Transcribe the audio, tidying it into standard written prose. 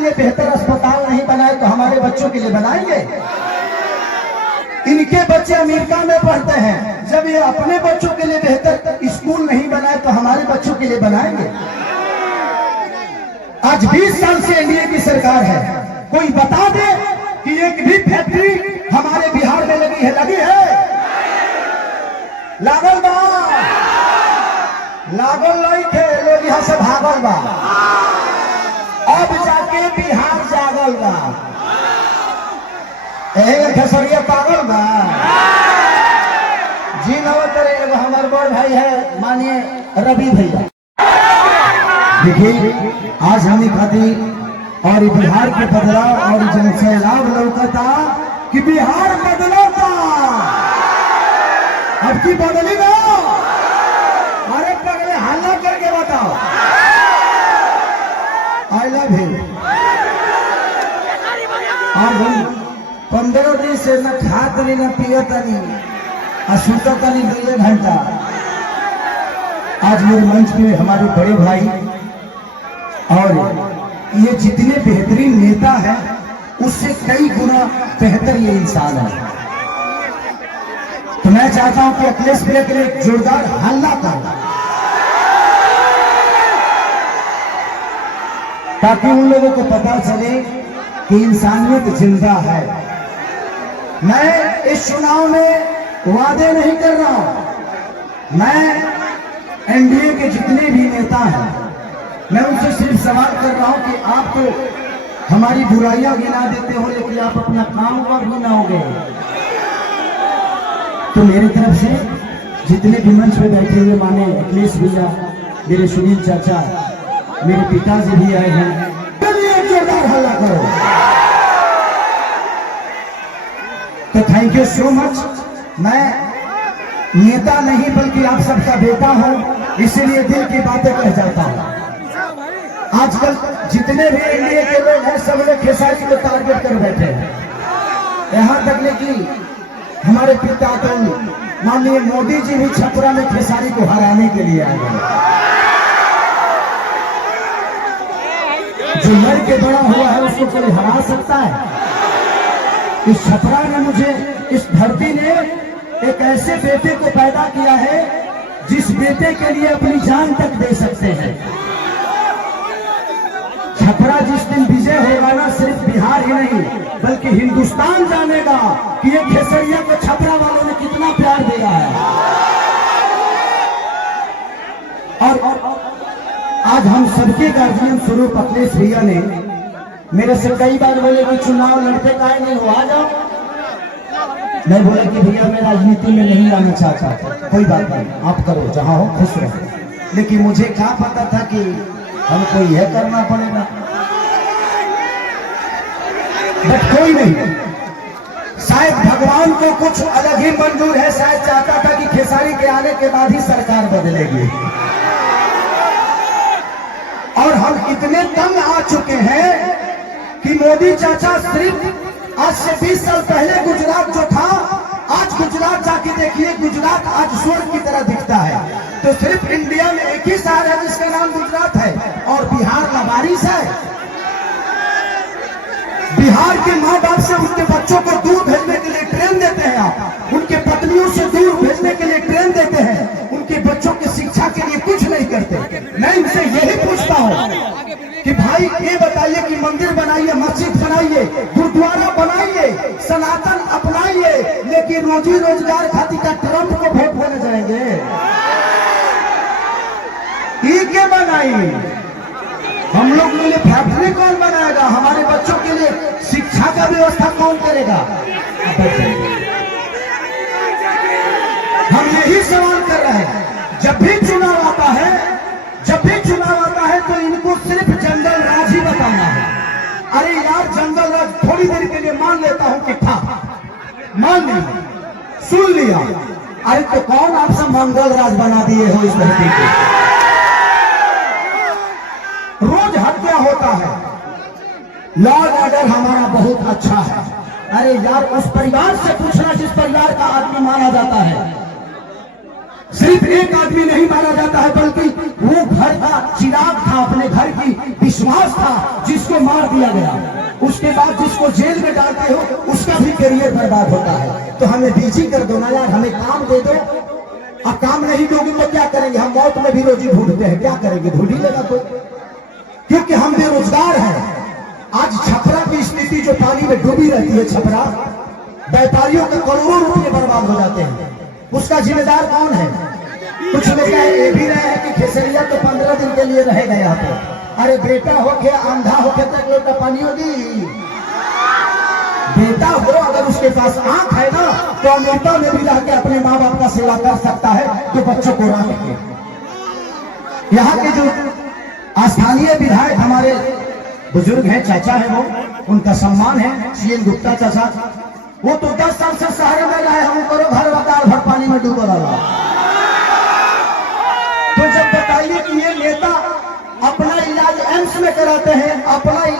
लिए बेहतर अस्पताल नहीं बनाए तो हमारे बच्चों के लिए बनाएंगे? इनके बच्चे अमेरिका में पढ़ते हैं, जब ये अपने बच्चों के लिए बेहतर स्कूल नहीं बनाए तो हमारे बच्चों के लिए बनाएंगे? आज 20 साल से एनडीए की सरकार है, कोई बता दे कि एक भी फैक्ट्री हमारे बिहार में लगी है? लगी है? लागल बा? लागल नहीं थे, लोग यहाँ से भागल बा। अब जाके बिहार जागल बा। खेसरिया पागल बा जी। नवतरे एगो हमारे बड़ भाई है, मानिए रवि भैया। देखिए आज हमें खातिर और बिहार के बदलाव और जन सैलाब लौकता कि बिहार बदलता। अब की बदली ना? अरे पगले हल्ला करके बताओ। I love you. और हम 15 दिन से न खात नहीं न पियत नहीं, सुतत नहीं 2 घंटा। आज मेरे मंच पे हमारे बड़े भाई और ये जितने बेहतरीन नेता हैं उससे कई गुना बेहतर ये इंसान है। तो मैं चाहता हूं कि अखिलेश भैया के लिए जोरदार हल्ला कर, ताकि उन लोगों को पता चले कि इंसानियत जिंदा है। मैं इस चुनाव में वादे नहीं कर रहा हूं। मैं एनडीए के जितने भी नेता हैं मैं उनसे सिर्फ सवाल कर रहा हूं कि आप तो हमारी बुराइयां गिना देते हो लेकिन आप अपना काम पर गिनाओगे। तो मेरी तरफ से जितने भी मंच पे बैठे हुए माने अखिलेश भैया, मेरे सुनील चाचा, मेरे पिताजी भी आए हैं, जोरदार हल्ला करो। तो थैंक यू सो मच। मैं नेता नहीं बल्कि आप सबका बेटा हूं, इसीलिए दिल की बातें कह जाता हूं। आजकल जितने भी एनडीए के लोग हैं सब लोग खेसारी को टारगेट कर बैठे हैं। यहां तक कि हमारे पिता तो माननीय मोदी जी भी छपरा में खेसारी को हराने के लिए आए हैं। जो लड़ के बड़ा हुआ है उसको कोई हरा सकता है? इस छपरा ने मुझे, इस धरती ने एक ऐसे बेटे को पैदा किया है जिस बेटे के लिए अपनी जान तक दे सकते हैं। छपरा जिस दिन विजय होगा ना, सिर्फ बिहार ही नहीं बल्कि हिंदुस्तान जानेगा कि ये खेसरिया को छपरा वालों ने कितना प्यार दिया है। और आज हम सबके गार्जियन स्वरूप अखिलेश भैया ने मेरे से कई बार बोले कि चुनाव लड़ते काहे नहीं हो, आ जाओ। मैं बोला कि भैया मैं राजनीति में नहीं आना चाहता। कोई बात नहीं, आप करो, जहां हो खुश रहो। लेकिन मुझे क्या पता था कि हमको यह करना पड़ेगा। बट कोई नहीं, शायद भगवान को कुछ अलग ही मंजूर है। शायद चाहता था कि खेसारी के आने के बाद ही सरकार बदलेगी। और हम इतने तंग आ चुके हैं कि मोदी चाचा सिर्फ आज से 20 साल पहले गुजरात जो था, आज गुजरात जाके देखिए, गुजरात आज स्वर्ग की तरह दिखता है। तो सिर्फ इंडिया में एक ही शहर है जिसका नाम गुजरात है और बिहार लबारिश है। बिहार के माँ बाप से उनके बच्चों को दूर भेजने के लिए ट्रेन देते हैं आप, उनके पत्नियों से दूर भेजने के लिए ट्रेन देते हैं, उनके बच्चों की शिक्षा के लिए कुछ नहीं करते। मैं इनसे यही पूछता हूँ कि भाई ये बताइए कि मंदिर बनाइए, मस्जिद बनाइए, गुरुद्वारा बनाइए, सनातन अपनाइए, लेकिन रोजी रोजगार खातिर का ट्रंप को वोट होने जाएंगे? ये क्या बनाइए? हम लोग के लिए फैक्ट्री कौन बनाएगा? हमारे बच्चों के लिए शिक्षा का व्यवस्था कौन करेगा? हम यही सवाल कर रहे हैं। जब भी चुनाव आता है, तो इनको सिर्फ जंगल राज ही बताना है। अरे यार जंगल राज थोड़ी देर के लिए मान लेता हूं कि था, मान लिया, सुन लिया। अरे तो कौन आप सब मंगल राज बना दिए हो इस धरती को? रोज हत्या होता है। लॉ एंड ऑर्डर हमारा बहुत अच्छा है। अरे यार उस परिवार से पूछना जिस परिवार का आदमी माना जाता है। सिर्फ एक आदमी नहीं मारा जाता है, बल्कि वो घर का चिराग था, अपने घर की विश्वास था, जिसको मार दिया गया। उसके बाद जिसको जेल में डालते हो उसका भी करियर बर्बाद होता है। तो हमें बिजी कर दो ना यार, हमें काम दे दो। अब काम नहीं दोगे तो क्या करेंगे? हम मौत में भी रोजी ढूंढते हैं, क्या करेंगे? ढूंढ ही लेगा कोई, क्योंकि हम बेरोजगार हैं। आज छपरा की स्थिति जो पानी में डूबी रहती है, छपरा व्यापारियों के करोड़ों रुपये बर्बाद हो जाते हैं, उसका जिम्मेदार कौन है? कुछ लोग ये भी रहे हैं कि खेसरिया तो 15 दिन के लिए रहेगा यहाँ पे। अरे बेटा हो के अंधा होके तक लोटा पानी होगी। बेटा हो अगर उसके पास आंख है ना, तो अमेरिका में भी रह के अपने माँ बाप का सेवा कर सकता है, तो बच्चों को रख के। यहाँ के जो स्थानीय विधायक हमारे बुजुर्ग हैं, चाचा है, वो उनका सम्मान है, सीएन गुप्ता चाचा। वो तो 10 साल से शहर में रहे, हम करो घर वकार भर पानी में डूबा रहा। तो जब बताइए कि ये नेता अपना इलाज एम्स में कराते हैं, अपना इलाज